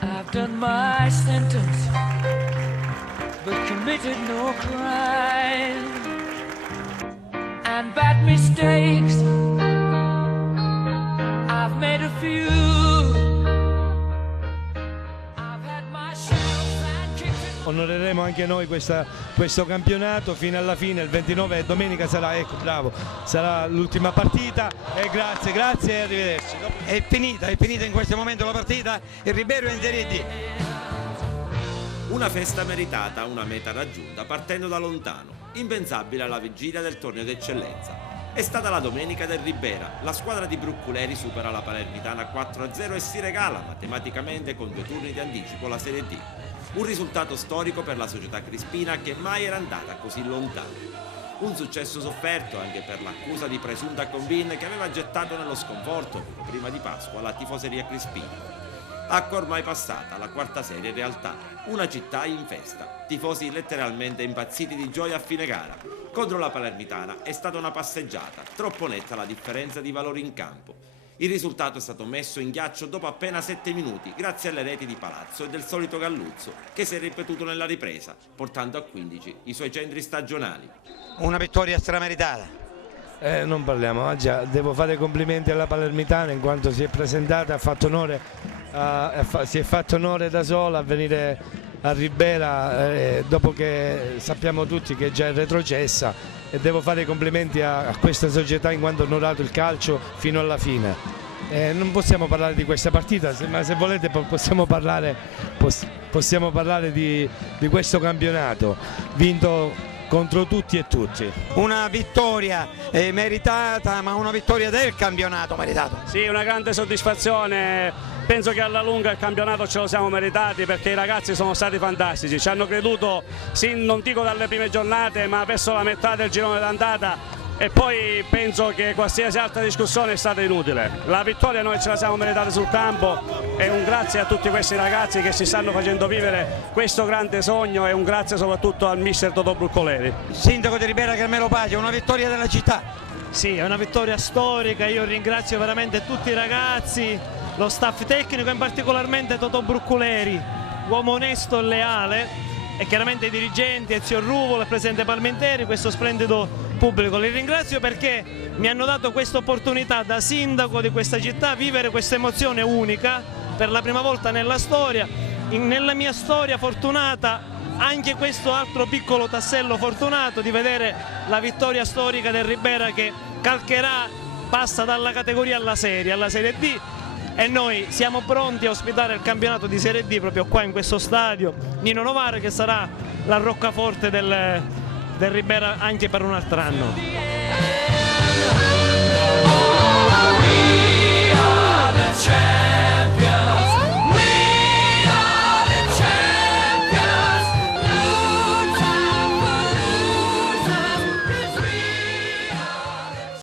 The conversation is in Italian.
I've done my sentence, but committed no crime. And bad mistakes, I've made a few. I've had my share of bad kicks. Onoreremo anche noi questo campionato fino alla fine, il 29 domenica sarà, ecco, bravo, sarà l'ultima partita e grazie e arrivederci. È finita in questo momento la partita, il Ribeiro è in Serie D. Una festa meritata, una meta raggiunta partendo da lontano, impensabile alla vigilia del torneo d'eccellenza. È stata la domenica del Ribera, la squadra di Brucculeri supera la Palermitana 4-0 e si regala matematicamente con 2 turni di anticipo la Serie D. Un risultato storico per la società crispina che mai era andata così lontano. Un successo sofferto anche per l'accusa di presunta combine che aveva gettato nello sconforto prima di Pasqua la tifoseria crispina. Acqua ormai passata, la quarta serie in realtà, una città in festa, tifosi letteralmente impazziti di gioia a fine gara. Contro la Palermitana è stata una passeggiata, troppo netta la differenza di valori in campo. Il risultato è stato messo in ghiaccio dopo appena 7 minuti, grazie alle reti di Palazzo e del solito Galluzzo, che si è ripetuto nella ripresa, portando a 15 i suoi centri stagionali. Una vittoria strameritata. Non parliamo, già, devo fare complimenti alla Palermitana in quanto si è presentata, ha fatto onore, si è fatto onore da sola a venire a Ribera dopo che sappiamo tutti che già è retrocessa, e devo fare i complimenti a questa società in quanto ha onorato il calcio fino alla fine. Non possiamo parlare di questa partita, ma se volete possiamo parlare di questo campionato vinto contro tutti e tutti. Una vittoria meritata, ma una vittoria del campionato meritato. Sì, una grande soddisfazione, penso che alla lunga il campionato ce lo siamo meritati perché i ragazzi sono stati fantastici, ci hanno creduto, non dico dalle prime giornate, ma verso la metà del girone d'andata, e poi penso che qualsiasi altra discussione è stata inutile. La vittoria noi ce la siamo meritata sul campo e un grazie a tutti questi ragazzi che si stanno facendo vivere questo grande sogno, e un grazie soprattutto al mister Totò Bruccoleri. Sindaco di Ribera Carmelo Pace, una vittoria della città. Sì, è una vittoria storica, io ringrazio veramente tutti i ragazzi, lo staff tecnico e particolarmente Totò Bruccoleri, uomo onesto e leale, e chiaramente i dirigenti, Ezio Ruvolo, il presidente Palminteri, questo splendido pubblico. Li ringrazio perché mi hanno dato questa opportunità da sindaco di questa città, vivere questa emozione unica per la prima volta nella storia, nella mia storia fortunata, anche questo altro piccolo tassello fortunato di vedere la vittoria storica del Ribera che calcherà, passa dalla categoria alla Serie D, e noi siamo pronti a ospitare il campionato di Serie D proprio qua in questo stadio Nino Novara, che sarà la roccaforte del Ribera anche per un altro anno.